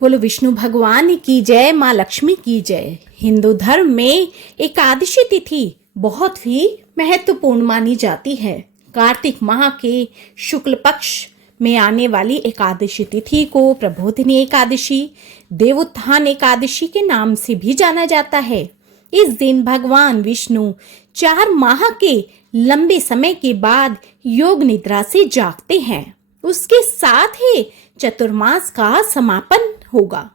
बोलो विष्णु भगवान की जय, माँ लक्ष्मी की जय। हिंदू धर्म में एकादशी तिथि बहुत ही महत्वपूर्ण मानी जाती है। कार्तिक माह के शुक्ल पक्ष में आने वाली एकादशी तिथि को प्रबोधिनी एकादशी, देवोत्थान एकादशी के नाम से भी जाना जाता है। इस दिन भगवान विष्णु 4 माह के लंबे समय के बाद योग निद्रा से जागते हैं। उसके साथ ही चतुर्मास का समापन होगा।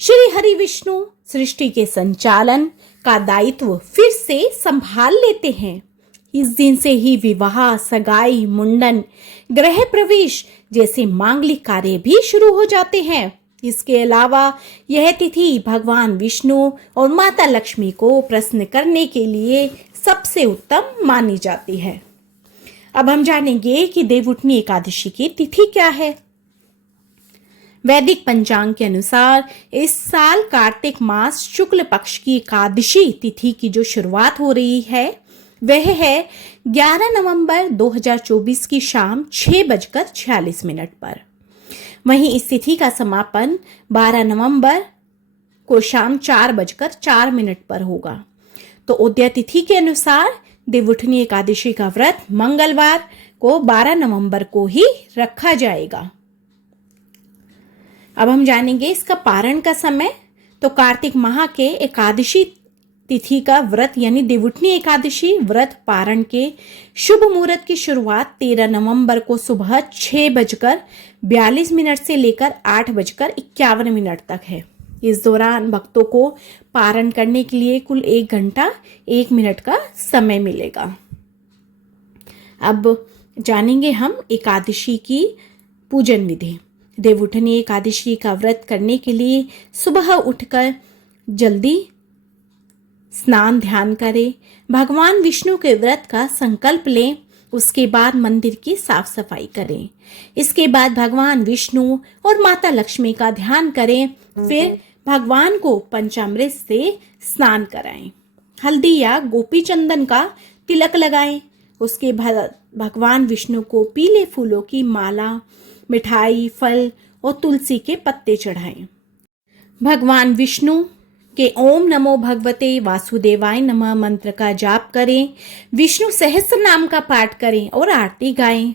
श्री हरि विष्णु सृष्टि के संचालन का दायित्व फिर से संभाल लेते हैं। इस दिन से ही विवाह, सगाई, मुंडन, गृह प्रवेश जैसे मांगलिक कार्य भी शुरू हो जाते हैं। इसके अलावा यह तिथि भगवान विष्णु और माता लक्ष्मी को प्रसन्न करने के लिए सबसे उत्तम मानी जाती है। अब हम जानेंगे कि देवउठनी एकादशी की तिथि क्या है। वैदिक पंचांग के अनुसार इस साल कार्तिक मास शुक्ल पक्ष की एकादशी तिथि की जो शुरुआत हो रही है वह है 11 नवंबर 2024 की शाम 6:46 पर। वहीं इस तिथि का समापन 12 नवंबर को शाम 4:04 पर होगा। तो उदय तिथि के अनुसार देवउठनी एकादशी का व्रत मंगलवार को 12 नवंबर को ही रखा जाएगा। अब हम जानेंगे इसका पारण का समय। तो कार्तिक माह के एकादशी तिथि का व्रत यानी देवउठनी एकादशी व्रत पारण के शुभ मुहूर्त की शुरुआत 13 नवंबर को सुबह 6:42 से लेकर 8:51 तक है। इस दौरान भक्तों को पारण करने के लिए कुल 1 घंटा 1 मिनट का समय मिलेगा। अब जानेंगे हम एकादशी की पूजन विधि। देवउठनी एकादशी का व्रत करने के लिए सुबह उठकर जल्दी स्नान ध्यान करें, भगवान विष्णु के व्रत का संकल्प लें, उसके बाद मंदिर की साफ सफाई करें। इसके बाद भगवान विष्णु और माता लक्ष्मी का ध्यान करें, फिर भगवान को पंचामृत से स्नान कराएं, हल्दी या गोपी चंदन का तिलक लगाएं। उसके बाद भगवान विष्णु को पीले फूलों की माला, मिठाई, फल और तुलसी के पत्ते चढ़ाएं। भगवान विष्णु के ओम नमो भगवते वासुदेवाय नमः मंत्र का जाप करें, विष्णु सहस्त्र नाम का पाठ करें और आरती गाएं,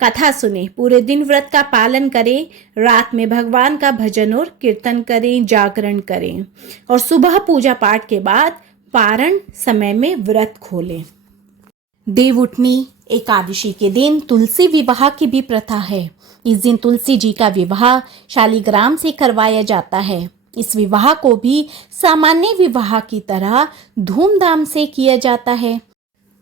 कथा सुने, पूरे दिन व्रत का पालन करें, रात में भगवान का भजन और कीर्तन करें, जागरण करें और सुबह पूजा पाठ के बाद पारण समय में व्रत खोलें। देवउठनी एकादशी के दिन तुलसी विवाह की भी प्रथा है। इस दिन तुलसी जी का विवाह शालिग्राम से करवाया जाता है। इस विवाह को भी सामान्य विवाह की तरह धूमधाम से किया जाता है।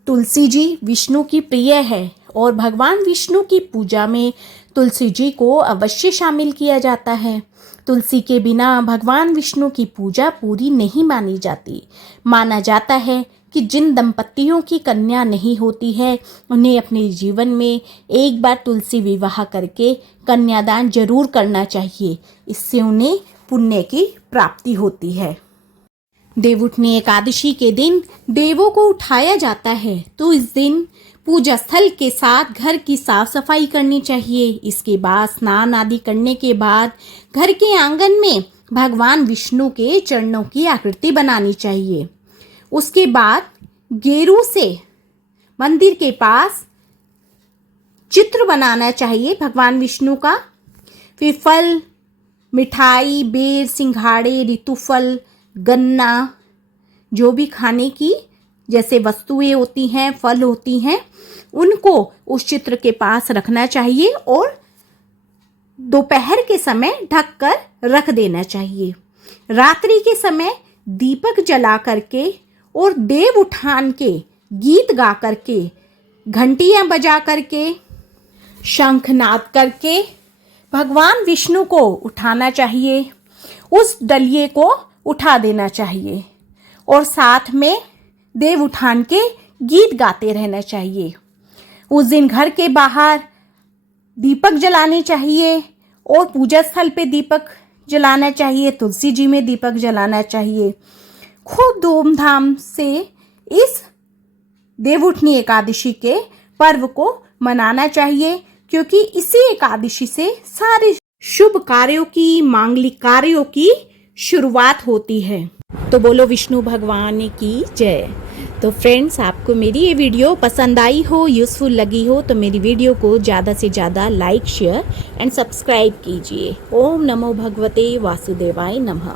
तुलसी जी विष्णु की प्रिय है और भगवान विष्णु की पूजा में तुलसी जी को अवश्य शामिल किया जाता है। तुलसी के बिना भगवान विष्णु की पूजा पूरी नहीं मानी जाती। माना जाता है कि जिन दंपतियों की कन्या नहीं होती है उन्हें अपने जीवन में एक बार तुलसी विवाह करके कन्यादान जरूर करना चाहिए। इससे उन्हें पुण्य की प्राप्ति होती है। देवउठनी एकादशी के दिन देवों को उठाया जाता है, तो इस दिन पूजा स्थल के साथ घर की साफ सफाई करनी चाहिए। इसके बाद स्नान आदि करने के बाद घर के आंगन में भगवान विष्णु के चरणों की आकृति बनानी चाहिए। उसके बाद गेरू से मंदिर के पास चित्र बनाना चाहिए भगवान विष्णु का। फिर फल, मिठाई, बेर, सिंघाड़े, ऋतुफल, गन्ना, जो भी खाने की जैसे वस्तुएं होती हैं, फल होती हैं, उनको उस चित्र के पास रखना चाहिए और दोपहर के समय ढककर रख देना चाहिए। रात्रि के समय दीपक जला करके और देव उठान के गीत गा करके, घंटियां बजा करके, शंखनाद करके भगवान विष्णु को उठाना चाहिए। उस डलिये को उठा देना चाहिए और साथ में देव उठान के गीत गाते रहना चाहिए। उस दिन घर के बाहर दीपक जलाने चाहिए और पूजा स्थल पे दीपक जलाना चाहिए, तुलसी जी में दीपक जलाना चाहिए। खूब धूमधाम से इस देवउठनी एकादशी के पर्व को मनाना चाहिए, क्योंकि इसी एकादशी से सारे शुभ कार्यों की, मांगलिक कार्यों की शुरुआत होती है। तो बोलो विष्णु भगवान की जय। तो फ्रेंड्स, आपको मेरी ये वीडियो पसंद आई हो, यूज़फुल लगी हो तो मेरी वीडियो को ज़्यादा से ज़्यादा लाइक, शेयर एंड सब्सक्राइब कीजिए। ओम नमो भगवते वासुदेवाय नमः।